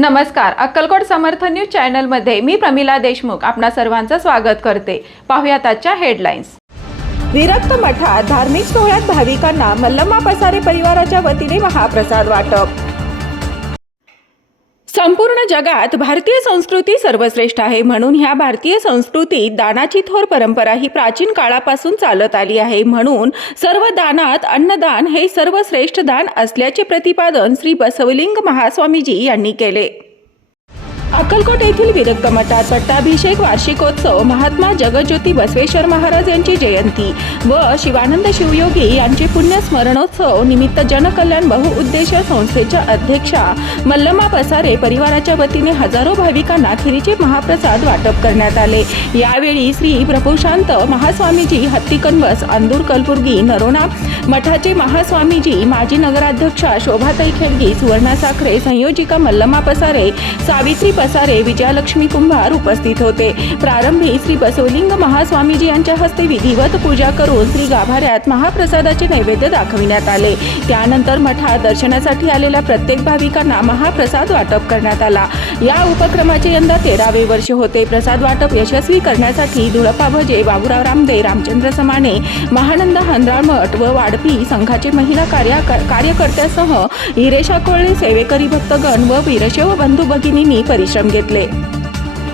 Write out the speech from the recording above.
नमस्कार. अक्कलकोट समर्थ न्यूज चॅनलमध्ये मी प्रमिला देशमुख आपणा सर्वांचं स्वागत करते. पाहुयात आजच्या हेडलाईन्स. विरक्त मठात धार्मिक सोहळ्यात भाविकांना मल्लमा पसारे परिवाराच्या वतीने महाप्रसाद वाटप. संपूर्ण जगात भारतीय संस्कृती सर्वश्रेष्ठ आहे म्हणून ह्या भारतीय संस्कृतीत दानाची थोर परंपरा ही प्राचीन काळापासून चालत आली आहे. म्हणून सर्व दानात अन्नदान हे सर्वश्रेष्ठ दान असल्याचे प्रतिपादन श्री बसवलिंग महास्वामीजी यांनी केले. अक्कलकोट येथील विरक्त मठात पट्टाभिषेक वार्षिकोत्सव महात्मा जगज्योती बसवेश्वर महाराज यांची जयंती व शिवानंद शिवयोगी यांचे पुण्यस्मरणोत्सव निमित्त जनकल्याण बहुउद्देश संस्थेच्या अध्यक्षा मल्लमा पसारे परिवाराच्या वतीने हजारो भाविकांना खिरीचे महाप्रसाद वाटप करण्यात आले. यावेळी श्री प्रभुशांत महास्वामीजी हत्तीकनवस अंदूर कलबुर्गी नरोणा मठाचे महास्वामीजी माजी नगराध्यक्षा शोभाताई खेडगी सुवर्णा साखरे संयोजिका मल्लमा पसारे सावित्री पसारे विजयालक्ष्मी कुंभार उपस्थित होते. प्रारंभी श्री बसवलिंग महास्वामीजी यांच्या हस्ते विधिवत पूजा करून श्री गाभाऱ्यात महाप्रसादाचे नैवेद्य दाखविण्यात आले. त्यानंतर मठात दर्शनासाठी आलेल्या प्रत्येक भाविकांना महाप्रसाद वाटप करण्यात आला. या उपक्रमाचे यंदा तेरावे वर्ष होते. प्रसाद वाटप यशस्वी करण्यासाठी धुळपा भजे बाबुराव रामदे रामचंद्र समाने महानंद हंद्राळ मठ व वाडपी संघाचे महिला कार्या कार्यकर्त्यासह हिरेशा कोळणे सेवेकरी भक्तगण व वीरशैव बंधू भगिनींनी परिश्रम घेतले.